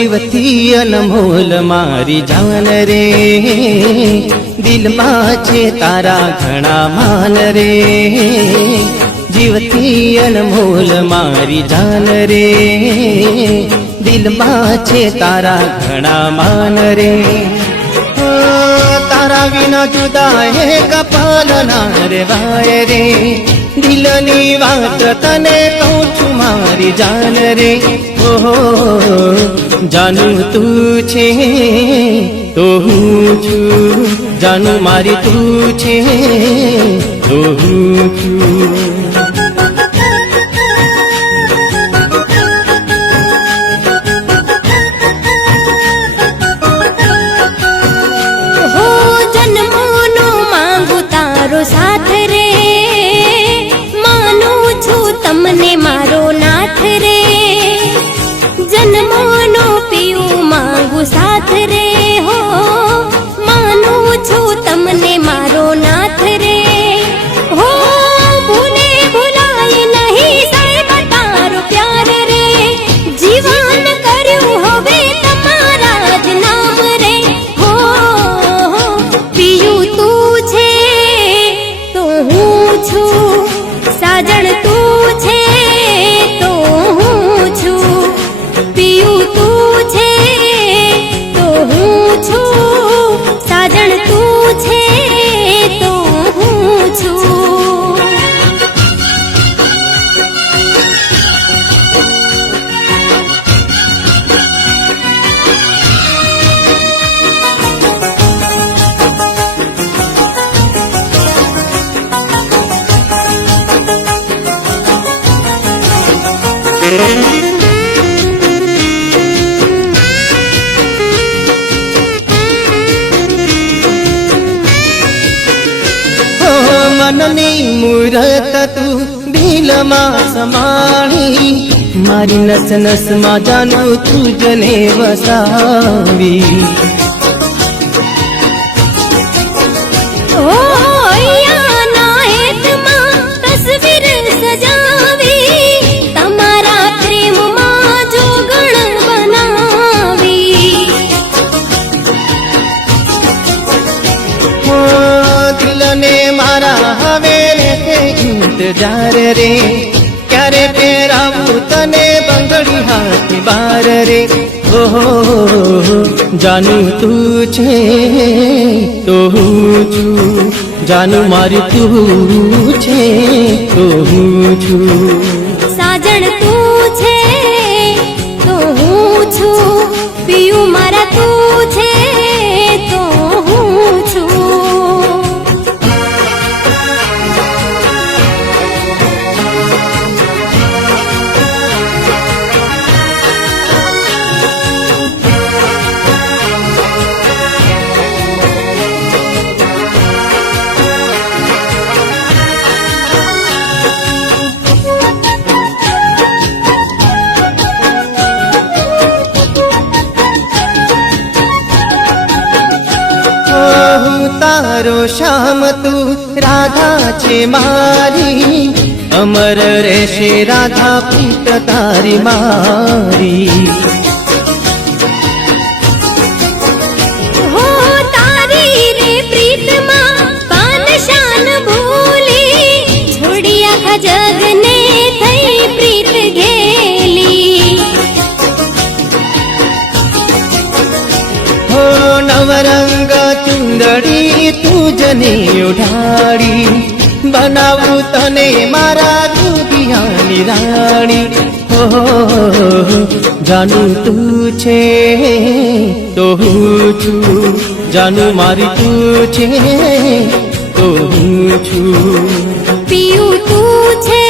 જીવથી અનમોલ મારી જાન રે, દિલમાં છે તારા ઘણા માન રે, જીવથી અનમોલ મારી જાન રે, દિલમાં છે તારા ઘણા માન રે, તારા વિના જુદા હે કપાલ ના રેવાય રે, દિલની વાત તને કહું છું મારી જાન રે, ઓહો જાનું તું છે તો હું છું, જાનું મારી તું છે તો હું છું. સાથ રે માનું છું તમને મારો નાથ રે, જન્મોનો પીવું માંગુ સાથ રે, હો માનું છું તમને મારો નાથ રે, હો ભૂલે ભૂલાય નહીં સાહેબ તારો પ્યાર રે, જીવન કર્યું હવે તમારા જ નામ રે, હો પીયું તું છે સાજણ તું છે તો હું છું, પીયું તું છે તો હું છું, સાજણ તું છે તો હું છું. મનની મૂરત તું દિલમાં સમાણી, મારી નસ નસમાં જાનું તુજને વસાવી, ઇંતજાર રે ક્યારે પહેરાવું તને બંગડી હાથ બાર રે, ઓહો જાનું તું છે તો હું છું, જાનું મારી તું છે તો હું છું, સાજણ તું છે તો હું છું, પીયું મારા તું છે તો હું છું. તારો શ્યામ તું રાધા છે મારી, અમર રહેશે રાધા પ્રીત તારી મારી, હો તારી રે પ્રીતમાં પાન શાન ભૂલી, છોડી આખા જગને થઈ પ્રીત ઘેલી, હો નવરંગ ચુંદડી તુજને ઉઢાડી, બનાવું તને મારા દુધિયાની રાણી, હો જાનું તું છે તો હું છું, જાનું મારી તું છે તો હું છું, પીયું તું છે